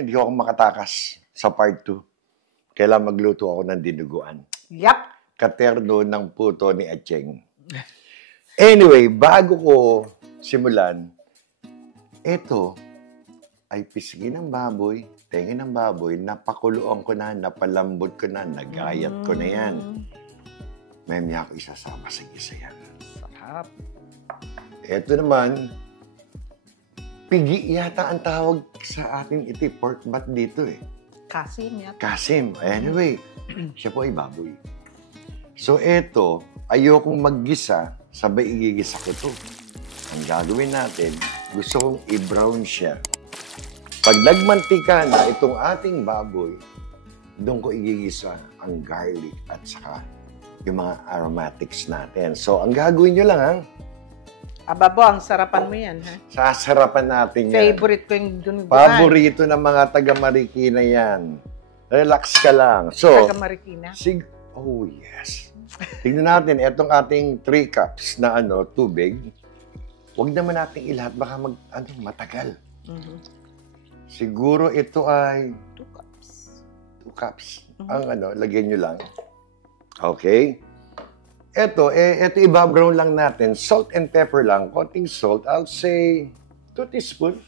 hindi ako makatakas sa part 2. Kailangan magluto ako ng dinuguan. Yap. Katerno ng puto ni Acheng. Anyway, bago ko simulan, ito ay pisngi ng baboy, tenga ng baboy, napakuluan ko na, napalambot ko na, nagayat ko na yan. Mamaya ako isasama sa gisa yan. Sarap. Ito naman, pigi yata ang tawag sa atin ito, pork butt dito eh. Kasim yata. Kasim. Anyway, siya po ay baboy. So ito, ayokong maggisa, sabay igigisa ko to. Ang gagawin natin, gusto kong i-brown siya. Pag nagmantika na itong ating baboy, doon ko igigisa ang garlic at saka yung mga aromatics natin. So, ang gagawin nyo lang, ha? Ababo, ang sarapan mo yan, ha? Sasarapan natin yan. Favorite ko yung dunuguan. Paborito ng mga taga-Marikina yan. Relax ka lang. So, Taga-Marikina? Oh, yes. Tignan natin, itong ating 3 cups na tubig. Huwag naman natin ilahat, baka matagal. Siguro ito ay 2 cups. 2 cups. Ang lagyan nyo lang. Okay. Ito i-brown lang natin. Salt and pepper lang. Konting salt. I'll say 2 teaspoon.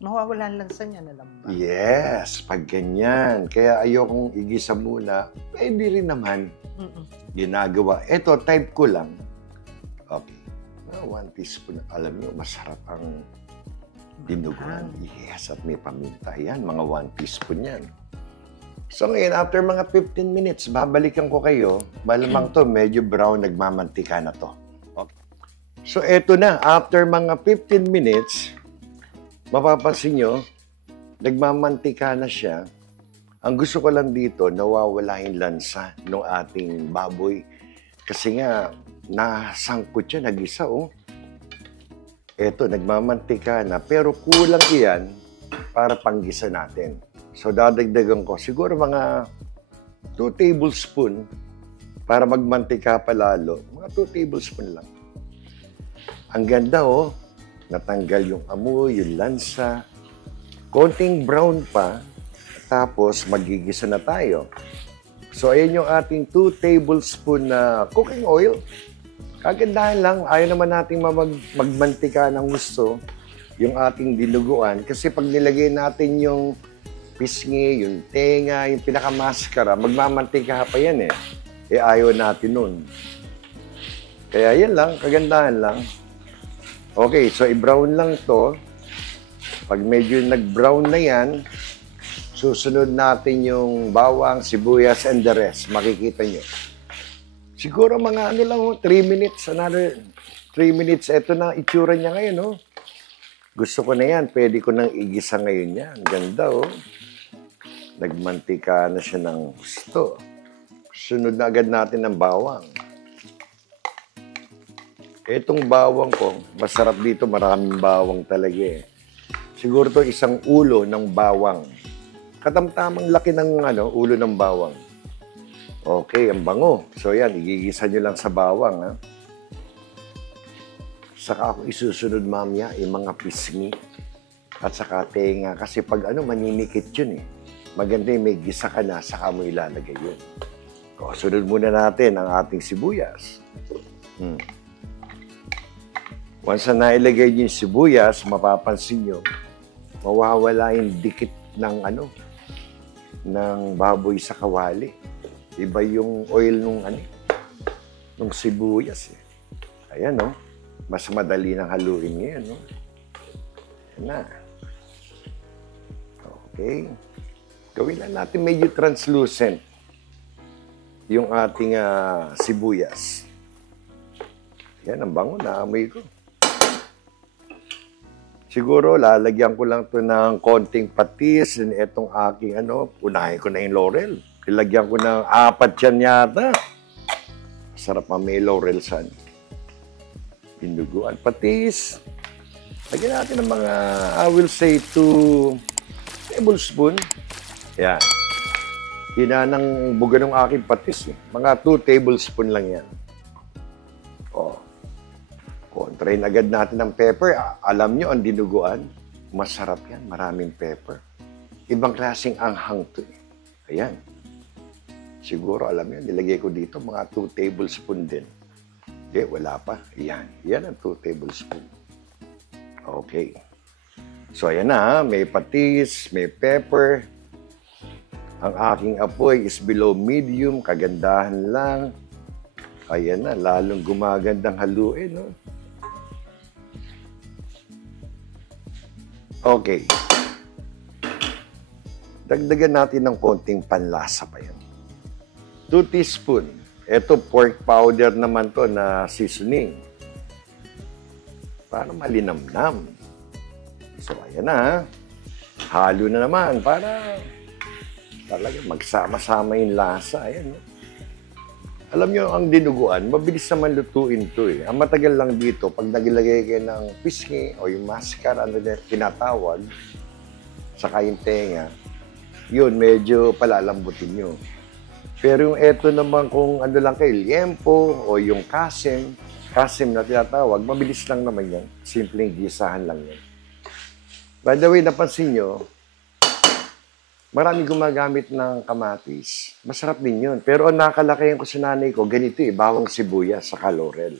Mawawalan lang sa niya na lang ba? Yes, pag ganyan. Kaya ayokong igisa muna. Pwede rin naman. Ginagawa. Ito, type ko lang. Okay. 1 teaspoon. Alam nyo, masarap ang dinuguan. Yes, at may paminta. Yan, mga 1 teaspoon yan. So ngayon, after mga 15 minutes, babalikan ko kayo. Malamang to, medyo brown, nagmamantika na to. Okay. So eto na, after mga 15 minutes, mapapansin nyo, nagmamantika na siya. Ang gusto ko lang dito, nawawala yung lansa ng ating baboy. Kasi nga, nasangkot siya, nag-isa, oh. Eto, nagmamantika na, pero kulang iyan para panggisa natin. So, dadagdagan ko, siguro mga 2 tablespoon para magmantika pa lalo. Mga 2 tablespoon lang. Ang ganda, oh. Natanggal yung amoy, yung lansa. Konting brown pa, tapos magigisa na tayo. So, ayan yung ating 2 tablespoon na cooking oil. Kagandahan lang, ayaw naman natin magmantika ng gusto yung ating dinuguan. Kasi pag nilagay natin yung pisngi, yung tenga, yung pinakamaskara, magmamantika pa yan eh. Ayaw natin nun. Kaya yan lang, kagandahan lang. Okay, so i-brown lang to. Pag medyo nag-brown na yan, susunod natin yung bawang, sibuyas, and the rest. Makikita nyo. Siguro mga 3 minutes, another 3 minutes. Ito na itsura niya ngayon, oh. Gusto ko na yan. Pwede ko nang igisa ngayon yan. Ganda, oh. Nagmantika na siya ng gusto. Sunod na agad natin ng bawang. Itong bawang ko, masarap dito. Maraming bawang talaga, eh. Siguro to isang ulo ng bawang. Katamtamang laki ng ulo ng bawang. Okay, ang bango. So yan, igigisa nyo lang sa bawang, ha? Saka ako isusunod mamaya yung mga pisngi at saka tenga. Kasi pag maninikit yun eh. Maganda yung may gisa ka na, saka mo ilalagay yun. O, sunod muna natin ang ating sibuyas. Once na nailagay nyo yung sibuyas, mapapansin nyo, mawawala yung dikit ng ng baboy sa kawali. Iba yung oil nung sibuyas eh. Ayan, no? Mas madali nang haluin ngayon, no? Ayan na. Okay. Gawin lang natin medyo translucent yung ating sibuyas. Ayan, ang bango na amoy ko. Siguro, lalagyan ko lang to ng konting patis and itong aking unahin ko na yung laurel. Ilagyan ko ng 4 yan yata. Sarap may laurel san. Dinuguan, patis. Lagyan natin ng mga, I will say 2 tablespoon. Yan. Hinanang buga ng aking patis. Mga 2 tablespoon lang yan. O. Kontrain agad natin ng pepper. Alam nyo, ang dinuguan, masarap yan. Maraming pepper. Ibang klaseng anghang to. Ayan. Siguro, alam niyo, nilagay ko dito mga 2 tablespoon din. Wala pa. Ayan. Yan ang 2 tablespoon. Okay. So, ayan na. May patis, may pepper. Ang aking apoy is below medium. Kagandahan lang. Ayan na. Lalong gumagandang haluin. No? Okay. Dagdagan natin ng konting panlasa pa yan. 2 teaspoon. Ito, pork powder naman to na seasoning. Para malinamnam. So, ayan na. Halo na naman para talaga magsama-sama yung lasa. Ayan. Alam nyo, ang dinuguan, mabilis naman lutuin to eh. Ang matagal lang dito, pag nagilagay kayo ng pisngi o yung mascara, ano na tinatawag, saka yung tenga, yun, medyo palalambutin nyo. Pero yung eto naman kung ano lang kayo, liempo o yung kasim na tinatawag, mabilis lang naman yan. Simpleng gisahan lang yan. By the way, napansin nyo, marami gumagamit ng kamatis. Masarap din yun. Pero ang nakalakayan ko sa nanay ko, ganito eh, bawang sibuyas sa laurel.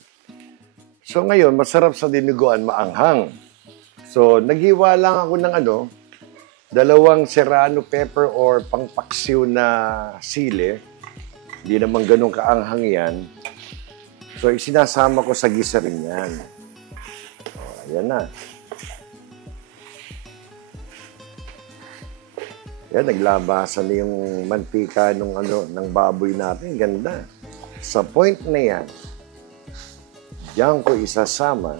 So ngayon, masarap sa dinuguan, maanghang. So naghiwa lang ako ng 2 serrano pepper or pangpaksiw na sili. Hindi naman ganun kaanghang yan. So isinasama ko sa gisa rin yan. O, ayan na. Yan, naglabasan na yung mantika ng baboy natin. Ganda. Sa point na yan, diyan ko isasama.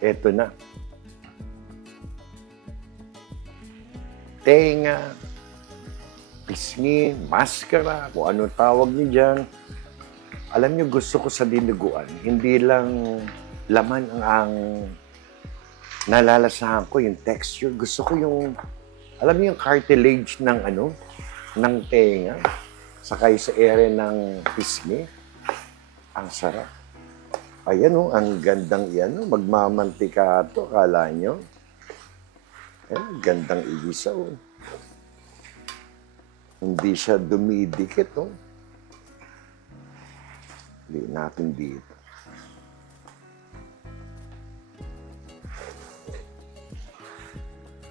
Eto na. Tenga, pisngi, maskara, kung anong tawag niyo dyan. Alam niyo, gusto ko sa dinuguan, hindi lang laman ang nalalasahan ko, yung texture. Gusto ko yung, alam niyo yung cartilage ng ng tenga, saka sa ere ng pisngi. Ang sarap. Ayan ang gandang iyan, magmamantika ito, kala nyo. Ayan, gandang igisa, Hindi siya dumidikit, Hindi natin dito.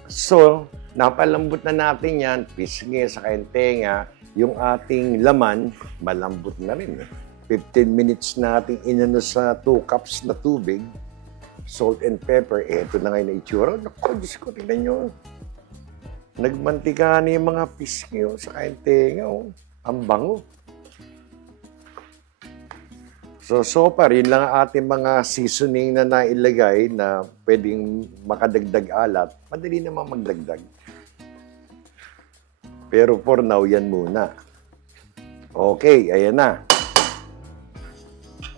So, napalambot na natin yan, pisngi sa tenga, yung ating laman, malambot na rin. 15 minutes natin inano sa 2 cups na tubig, salt and pepper. Ito na ngayon na itsura. Naku, Diyos ko, tingnan nyo. Nagmantika na yung mga pisngi sa tenga. Ang bango. So far, yun lang ang ating mga seasoning na nailagay na pwedeng makadagdag alat. Madali naman magdagdag. Pero for now, yan muna. Okay, ayan na.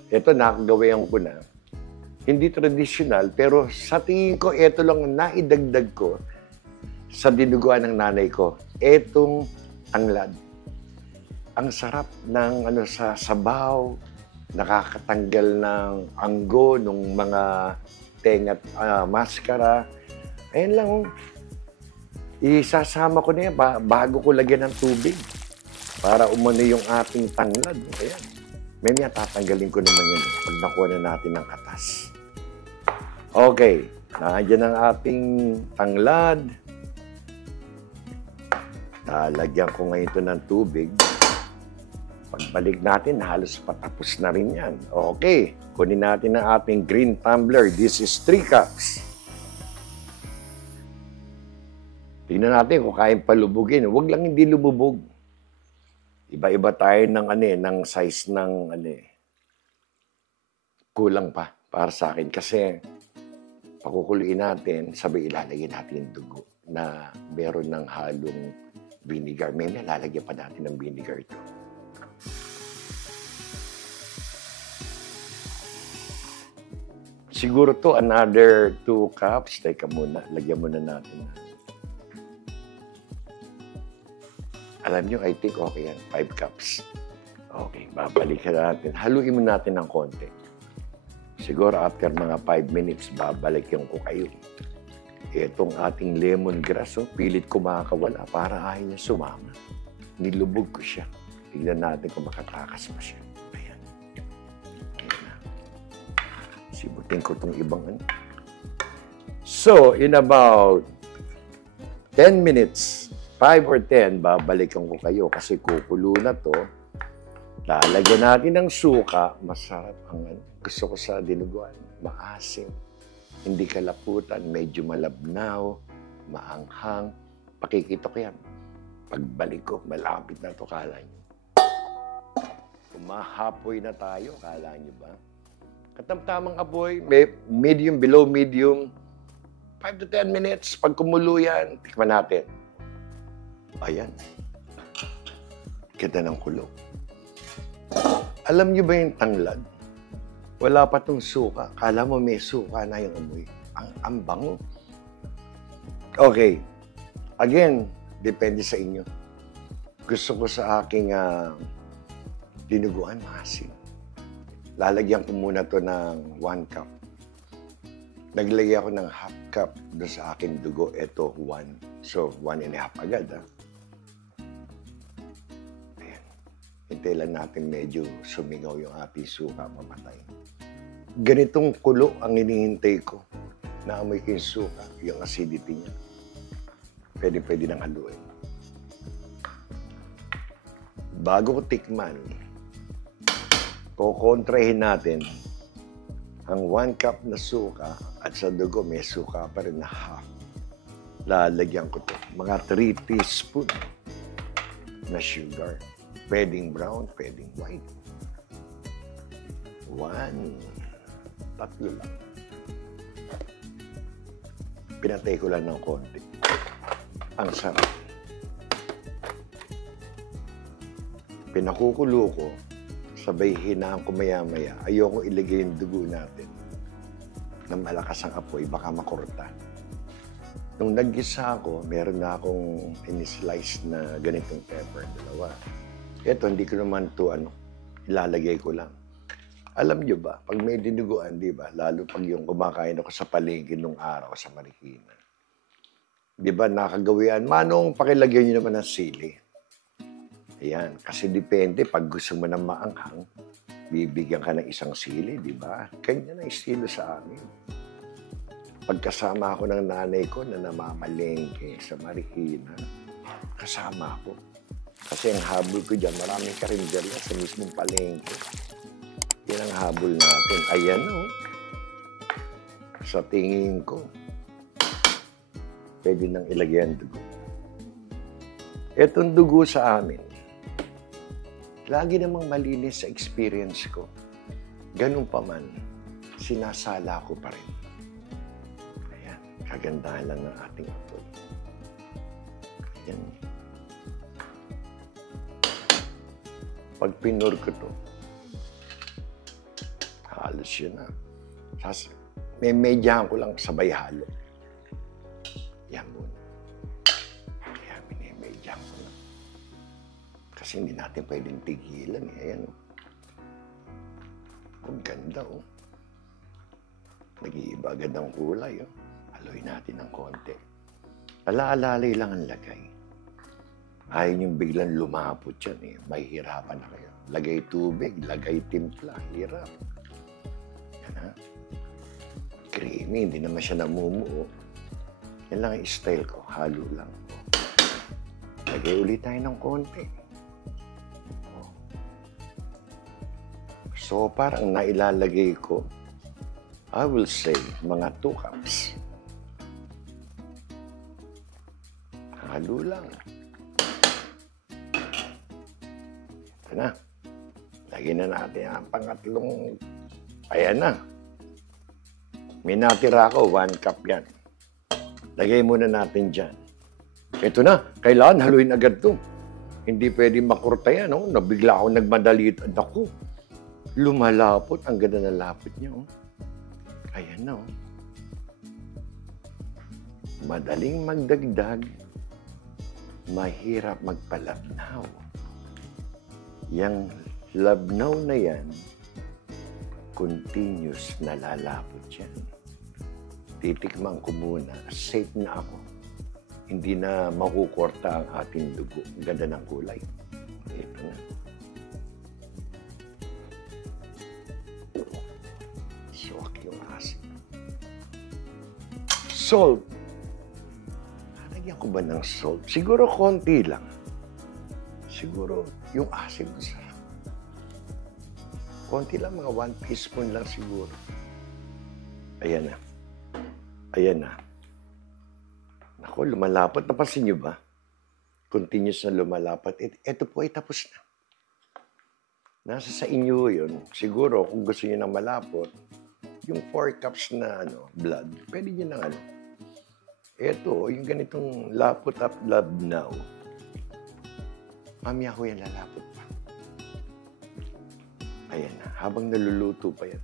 Ito, nakagawayan ko na. Hindi traditional, pero sa tingin ko, ito lang naidagdag ko sa dinuguan ng nanay ko. Etong tanglad. Ang sarap ng sa sabaw, nakakatanggal ng anggo, ng mga tenga at maskara. Ayan lang. Isasama ko na yan bago ko lagyan ng tubig para umano yung ating tanglad. Ayan. May tatanggalin ko naman yun pag nakuha na natin ng katas. Okay. Nandiyan ang ating tanglad. Lagyan ko ngayon ito ng tubig. Pagbalik natin, halos patapos na rin yan. Okay, kunin natin ang ating green tumbler. This is 3 cups. Tingnan natin kung kaya palubugin. Huwag lang hindi lumubog. Iba-iba tayo ng size ng kulang pa para sa akin. Kasi pakukuluin natin, sabay ilalagay natin yung dugo na meron ng halong vinegar. May lalagyan pa natin ng vinegar ito. Siguro to another 2 cups. Teka muna, lagyan muna natin. Alam nyo, I think okay yan. 5 cups. Okay, babalikan natin. Haluin mo natin ng konti. Siguro after mga 5 minutes, babalikan ko kayo. Itong ating lemongrass, pilit kumakawala para ayaw niya sumama. Nilubog ko siya. Tignan natin kung makatakas pa siya. Ayan. Ayan na. Sibutin ko itong ibang ano. So, in about 10 minutes, 5 or 10, babalikan ko kayo kasi kukulo na to. Lalagyan natin ng suka. Masarap ang ano. Gusto ko sa dinuguan. Maasim. Hindi kalaputan. Medyo malabnaw. Maanghang. Pakikita ko yan. Pagbalik ko, malapit na to, kala nyo. Kumahapoy na tayo, kala nyo ba? Katamtamang apoy, may medium, below medium. 5 to 10 minutes. Pag kumulo yan, tikman natin. Ayan. Kita ng kulo. Alam nyo ba yung tanglad? Wala pa tong suka. Kala mo may suka na yung amoy. Ang bango. Okay. Again, depende sa inyo. Gusto ko sa aking dinuguan, maasim. Lalagyan ko muna to ng 1 cup. Naglagay ako ng half cup doon sa aking dugo. Ito, 1. So, 1.5 agad, ha? Ayan. Hintay lang natin medyo sumingaw yung ating suka, mamatay. Ganitong kulo ang hinihintay ko. Naamoy ko yung suka, yung acidity niya. Pwede nang haluin. Bago ko tikman, kukontrahin natin ang 1 cup na suka at sa dugo may suka pa rin na half. Lalagyan ko to. Mga 3 teaspoon na sugar. Pwedeng brown, pwedeng white. 1. 3 lang. Pinatay ko lang ng konti. Ang sarap. Pinakukulo ko, sabay hinaan ko maya-maya. Ayoko ilagay yung dugo natin na malakas ang apoy, baka makurta. Nung naggisa ako, meron na akong in-slice na ganitong pepper, 2. Ito, hindi ko naman ito ilalagay ko lang. Alam nyo ba, pag may dinuguan, di ba, lalo pag yung kumakain ako sa palengke nung araw sa Marikina, di ba, nakagawian, manong pakilagyan nyo naman ng sili. Ayan, kasi depende, pag gusto mo na maanghang, bibigyan ka ng isang sili, di ba? Ganyan ang estilo sa amin. Pagkasama ako ng nanay ko na namamalengke sa Marikina, kasama ako. Kasi ang habol ko dyan, maraming karinderya sa mismong palengke. Yan ang habol natin. Ayan, oh. Sa tingin ko, pwede nang ilagay ang dugo. Etong dugo sa amin, lagi namang malinis sa experience ko. Ganun pa man, sinasala ko pa rin. Ayan, kagandahan lang ng ating apoy. Ayan. Pag pinur ko to, halos yun na. May medyahan ko lang sabay halo. Yan muna. Kaya minimedyahan ko lang. Kasi hindi natin pwedeng tigilan. Ayan. Ang ganda, oh. Nag-iiba agad ang kulay, oh. Haluin natin ng konti. Alaalalay lang ang lagay. Ayaw niyong biglang lumapot yan, eh. May hirapan na kayo. Lagay tubig, lagay timpla. Hirap. Yan, ha? Creamy, hindi naman siya namumuo. Yan lang ang style ko. Halo lang. Lagay ulit tayo ng konti. So, parang nailalagay ko, I will say, mga 2 cups. Halo lang. Ito na. Lagyan na natin ang pangatlong. Ayan na. May natira ako, 1 cup yan. Lagay muna natin dyan. Ito na. Kailangan haluin agad to. Hindi pwede makurta yan. Oh. Nabigla ako nagmadali. Naku. Lumalapot. Ang ganda na lapot niya. Oh. Ayan na. Oh. Madaling magdagdag. Mahirap magpalabnaw. Yang labnaw na yan, continuous na lalapot yan. titikman ko muna. Safe na ako. Hindi na makukorta ang ating dugo. Ganda ng kulay. Ito na. Suwak yung asin. Salt. Lagyan ko ba ng salt? Siguro konti lang. Siguro yung asin masarap. Konti lang, mga 1 teaspoon lang siguro. Ayan na. Ayan na. Naku, lumalapot. Napansin niyo ba? Continuous na lumalapat. Ito po ay tapos na. Nasa sa inyo yun. Siguro, kung gusto niyo ng malapot, yung 4 cups na blood, pwede niyo ng Ito, yung ganitong lapot up love now. Mamaya ko yan lalapot pa. Ayan na. Habang naluluto pa yan.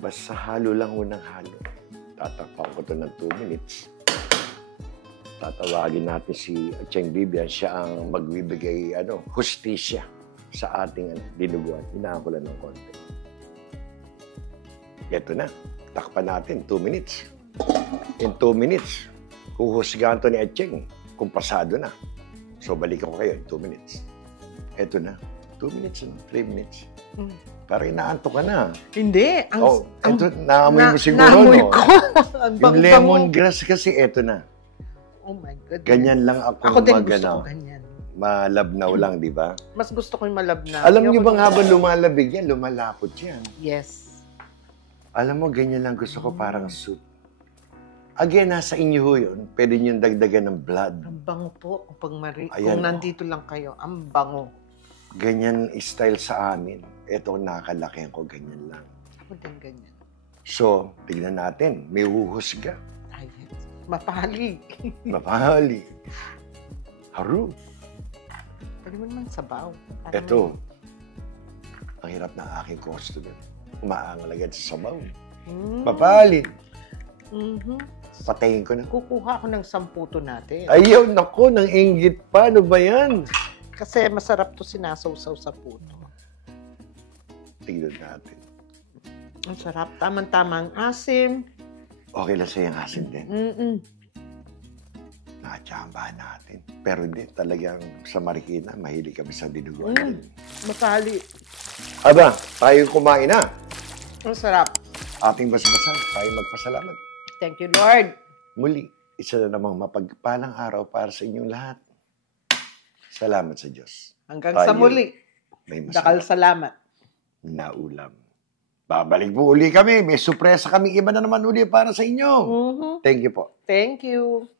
Basta halo lang unang halo. Tatakpan ko ito ng 2 minutes. Tatawagin natin si Cheng Vivian. Siya ang magbibigay, hustisya sa ating dinuguan. Hinaan ko lang ng konti. Ito na. Takpan natin. 2 minutes. In 2 minutes, huhusgahan to ni Cheng kung pasado na. So, balikan ko kayo in 2 minutes. Ito na. 2 minutes and 3 minutes. Parang inaantok ka na. Hindi. Ito, naamoy mo siguro, naamoy ko. Yung lemongrass kasi, ito na. Oh my God. Ganyan lang Ako din gusto ko ganyan. Malabnaw lang, di ba? Mas gusto ko yung malabnaw. Alam niyo bang habang lumalabig yan, lumalapot yan. Yes. Alam mo, ganyan lang gusto ko, parang soup. Again, nasa inyo ho yun. Pwede niyong dagdagan ng blood. Ang bango po. Kung Ayan, nandito lang kayo, ang bango. Ganyan style sa amin. Ito, nakakalakihan ko, ganyan lang. Ako din ganyan. So, tignan natin. May huhusga. Ay, mapahali. Mapahali. Haru. Pwede mo naman sabaw. Ito. Ang hirap ng aking customer. Umaangal agad sa sabaw. Mapahali. Patayin ko na. Kukuha ako ng 10 to natin. Ayaw, naku, nang inggit pa. Ano ba yan? Kasi masarap to sinasawsaw sa puto. Tignan natin. Ang sarap. Tamang-tama ang asim. Okay lang sa'yo ang asin din. Nakatsambahan natin. Pero hindi, talagang sa Marikina, mahilig kami sa dinuguan. Mapahali. Aba, tayo kumain na. Ang sarap. Ating basbasan, tayo magpasalamat. Thank you, Lord. Muli, isa na namang mapagpalang araw para sa inyong lahat. Salamat sa Diyos. Hanggang sa muli. May Dakal salamat. Na ulam. Babalik po uli kami. May sorpresa kami. Iba na naman uli para sa inyo. Thank you po. Thank you.